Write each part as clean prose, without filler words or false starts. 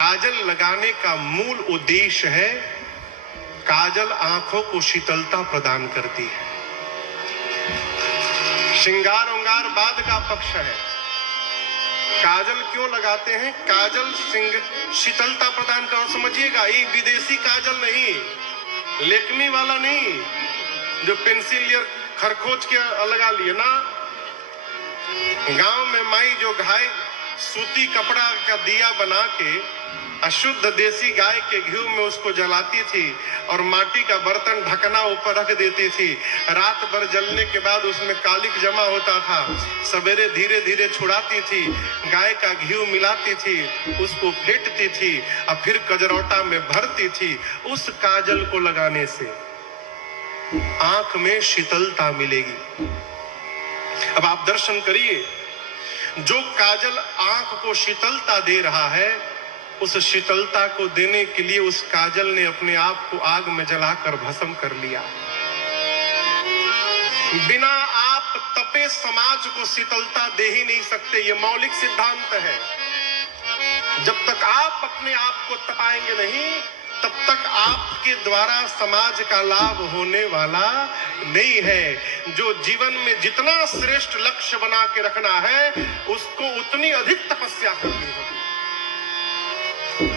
काजल लगाने का मूल उद्देश्य है, काजल आंखों को शीतलता प्रदान करती है। श्रृंगार उंगार बाद का पक्ष है। काजल क्यों लगाते हैं? काजल शीतलता प्रदान कर, समझिएगा, ये विदेशी काजल नहीं, लेकमी वाला नहीं, जो पेंसिल या खरखोच के लगा लिए ना। गांव में माई जो घाय सूती कपड़ा का दिया बना के अशुद्ध देसी गाय के घी में उसको जलाती थी और माटी का बर्तन ढकना ऊपर रख देती थी। रात भर जलने के बाद उसमें कालिक जमा होता था। सवेरे धीरे धीरे छुड़ाती थी, गाय का घी मिलाती थी, उसको फेंटती थी और फिर कजरौटा में भरती थी। उस काजल को लगाने से आंख में शीतलता मिलेगी। अब आप दर्शन करिए, जो काजल आंख को शीतलता दे रहा है, उस शीतलता को देने के लिए उस काजल ने अपने आप को आग में जलाकर भस्म कर लिया। बिना आप तपे समाज को शीतलता दे ही नहीं सकते, ये मौलिक सिद्धांत है। जब तक आप अपने आप को तपाएंगे नहीं, तब तक आपके द्वारा समाज का लाभ होने वाला नहीं है। जो जीवन में जितना श्रेष्ठ लक्ष्य बना के रखना है, उसको उतनी अधिक तपस्या करनी होगी।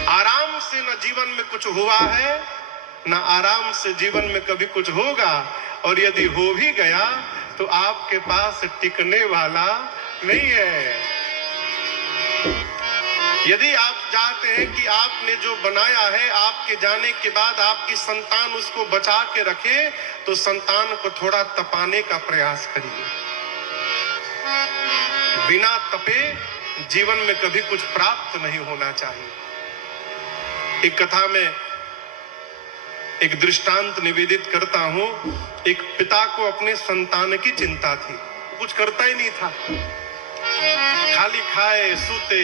आराम से न जीवन में कुछ हुआ है, न आराम से जीवन में कभी कुछ होगा, और यदि हो भी गया तो आपके पास टिकने वाला नहीं है। यदि आप चाहते हैं कि आपने जो बनाया है, आपके जाने के बाद आपकी संतान उसको बचा के रखे, तो संतान को थोड़ा तपाने का प्रयास करिए। बिना तपे जीवन में कभी कुछ प्राप्त नहीं होना चाहिए। एक कथा में एक दृष्टांत निवेदित करता हूं। एक पिता को अपने संतान की चिंता थी, कुछ करता ही नहीं था, खाली खाए सूते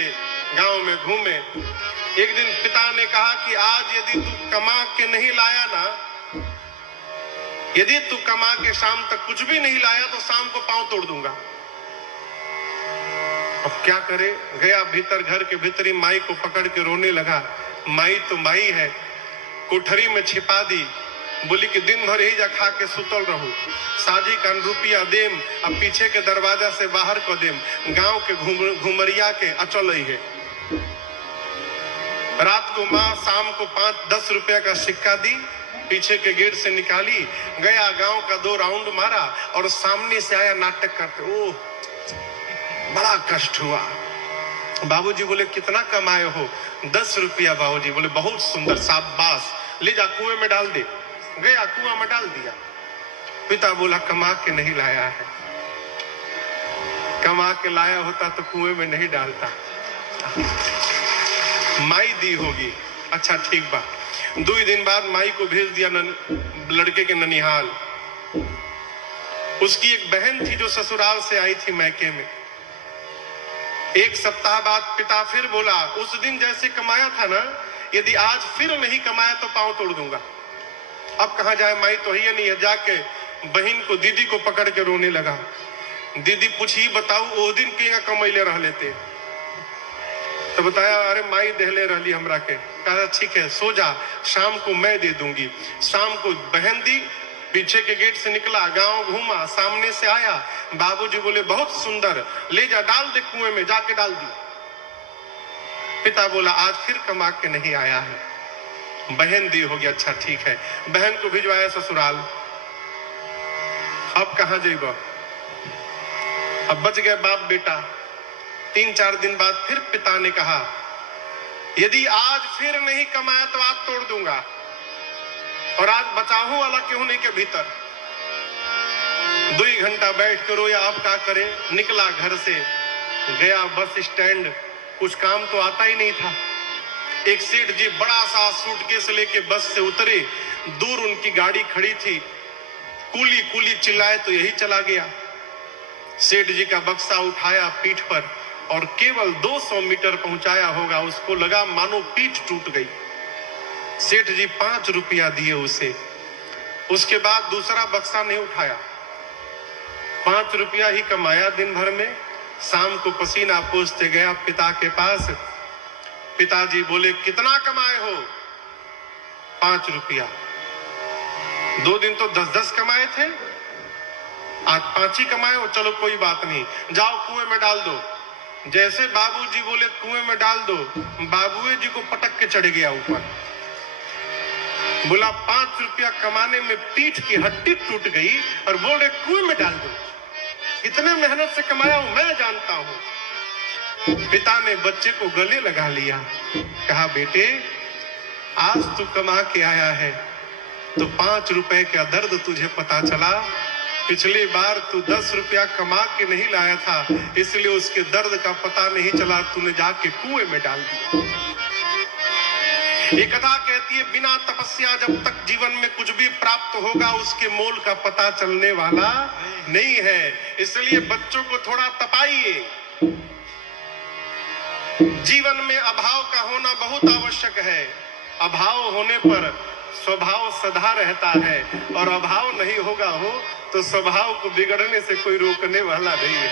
गांव में घूमे। एक दिन पिता ने कहा कि आज यदि तू कमा के नहीं लाया ना, यदि तू कमा के शाम तक कुछ भी नहीं लाया तो शाम को पांव तोड़ दूंगा। अब क्या करे? गया भीतर, घर के भीतरी माई को पकड़ के रोने लगा। माई तो माई है, कोठरी में छिपा दी, बोली कि दिन भर ही जा खा के सुतल रहूं, साजी का रुपया देम, अब पीछे के दरवाजा से बाहर को देम, गांव के घुमरिया के अचल ही है। रात को माँ शाम को 5-10 रुपया का सिक्का दी, पीछे के गेट से निकाली, गया गांव का 2 राउंड मारा और सामने से आया नाटक करते। ओह, बड़ा कष्ट हुआ। बाबूजी बोले कितना कमाए हो? 10 रुपया। बाबूजी बोले बहुत सुंदर, शाबाश, ले जा कुएं में डाल दे। गया कुआं में डाल दिया। पिता बोला कमा के नहीं लाया है, कमा के लाया होता तो कुएं में नहीं डालता, माई दी होगी। अच्छा ठीक बा। 2 दिन बाद माई को भेज दिया लड़के के ननिहाल। उसकी एक बहन थी जो ससुराल से आई थी मैके में। 1 सप्ताह बाद पिता फिर बोला, उस दिन जैसे कमाया था ना, यदि आज फिर नहीं कमाया तो पांव तोड़ दूंगा। अब कहां जाए, माई तो ही नहीं है। जाके बहन को, दीदी को पकड़ के रोने लगा। दीदी पूछी, बताओ वो दिन केगा कमैले रह लेते? तो बताया, अरे माई देहले रहली हमरा के। कहा ठीक है, सो जा, शाम को मैं दे दूंगी। शाम को बहन दी, पीछे के गेट से निकला, गांव घूमा, सामने से आया। बाबूजी बोले बहुत सुंदर, ले जा डाल दे कुएं में। जाके डाल दी। पिता बोला आज फिर कमा के नहीं आया है। बहन दी होगी, अच्छा ठीक है। बहन को भिजवाया ससुराल। अब कहां जाइबा? अब बच गए बाप बेटा। 3-4 दिन बाद फिर पिता ने कहा, यदि आज फिर नहीं कमाया तो आज तोड़ दूंगा, और आज बचाहू वाला क्यों नहीं के भीतर। 2 घंटा बैठ कर रोया। अब क्या करे? निकला घर से, गया बस स्टैंड। कुछ काम तो आता ही नहीं था। एक सेठ जी बड़ा सा सूटकेस लेके बस से उतरे। दूर उनकी गाड़ी खड़ी थी। कूली कूली चिल्लाए तो यही चला गया। सेठ जी का बक्सा उठाया पीठ पर और केवल 200 मीटर पहुंचाया होगा। उसको लगा मानो पीठ टूट गई। सेठ जी 5 रुपया दिए उसे। उसके बाद दूसरा बक्सा नहीं उठाया। 5 रुपया ही कमाया दिन भर में। शाम को पसीना पोंछते गया पिता के पास। पिताजी बोले कितना कमाए हो? 5 रुपया। 2 दिन तो 10-10 कमाए थे, आज 5 ही कमाए हो, चलो कोई बात नहीं, जाओ कुएं में डाल दो। जैसे बाबूजी बोले कुएं में डाल दो, बाबूए जी को पटक के चढ़ गया ऊपर। बोला 5 रुपया कमाने में पीठ की हड्डी टूट गई और बोल रहे कुएं में डाल दो। कितने मेहनत से कमाया हूं मैं जानता हूं। पिता ने बच्चे को गले लगा लिया, कहा बेटे आज तू कमा के आया है तो 5 रुपए का दर्द तुझे पता चला। पिछली बार तू 10 रुपया कमा के नहीं लाया था, इसलिए उसके दर्द का पता नहीं चला, तूने जाके कुएं में डाल दिया। ये कथा कहती है बिना तपस्या जब तक जीवन में कुछ भी प्राप्त होगा उसके मोल का पता चलने वाला नहीं है। इसलिए बच्चों को थोड़ा तपाइए। जीवन में अभाव का होना बहुत आवश्यक है। अभाव होने पर स्वभाव सदा रहता है और अभाव नहीं होगा हो तो स्वभाव को बिगड़ने से कोई रोकने वाला नहीं है।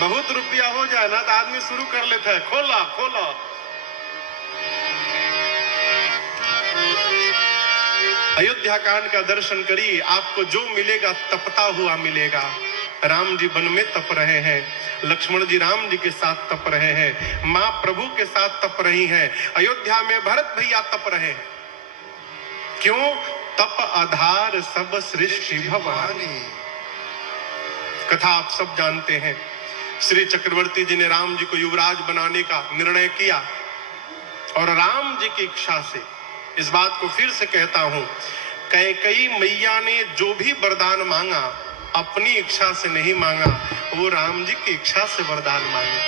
बहुत रुपया हो जाए ना तो आदमी शुरू कर लेता है खोला खोला। अयोध्या कांड का दर्शन करिए, आपको जो मिलेगा तपता हुआ मिलेगा। राम जी वन में तप रहे हैं, लक्ष्मण जी राम जी के साथ तप रहे हैं, मां प्रभु के साथ तप रही हैं, अयोध्या में भरत भैया तप रहे हैं। क्यों? तप आधार सब सृष्टि भवानी। कथा आप सब जानते हैं। श्री चक्रवर्ती जी ने राम जी को युवराज बनाने का निर्णय किया और राम जी की इच्छा से, इस बात को फिर से कहता हूं, कैकेयी मैया ने जो भी वरदान मांगा अपनी इच्छा से नहीं मांगा, वो राम जी की इच्छा से वरदान मांगे।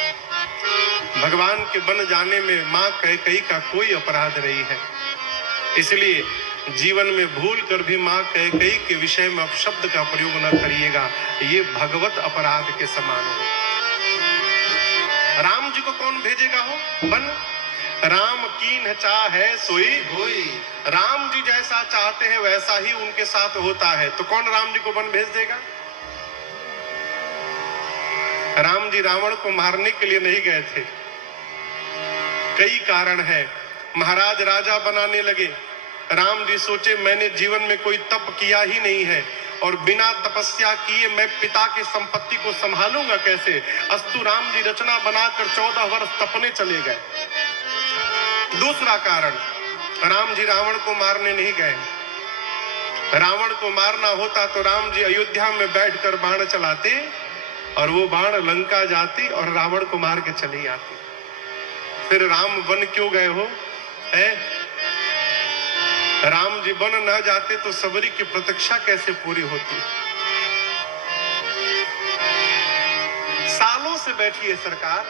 भगवान के बन जाने में मां कैकेयी का कोई अपराध नहीं है। इसलिए जीवन में भूल कर भी मां कैकेयी के विषय में अपशब्द का प्रयोग न करिएगा, ये भगवत अपराध के समान हो। राम जी को कौन भेजेगा हो वन? राम कीन्ह चाहे सोई होई। राम जी जैसा चाहते हैं वैसा ही उनके साथ होता है, तो कौन राम जी को वन भेज देगा? राम जी रावण को मारने के लिए नहीं गए थे, कई कारण है। महाराज राजा बनाने लगे, राम जी सोचे मैंने जीवन में कोई तप किया ही नहीं है और बिना तपस्या किए मैं पिता की संपत्ति को संभालूंगा कैसे? अस्तु राम जी रचना बनाकर 14 वर्ष तपने चले गए। दूसरा कारण, राम जी रावण को मारने नहीं गए। रावण को मारना होता तो राम जी अयोध्या में बैठकर बाण चलाते और वो बाण लंका जाती और रावण को मार के चली आती। फिर राम वन क्यों गए हो? राम जी वन न जाते तो सबरी की प्रतीक्षा कैसे पूरी होती? सालों से बैठी है सरकार,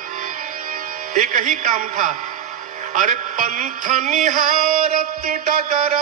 एक ही काम था, अरे पंथ निहारत डगर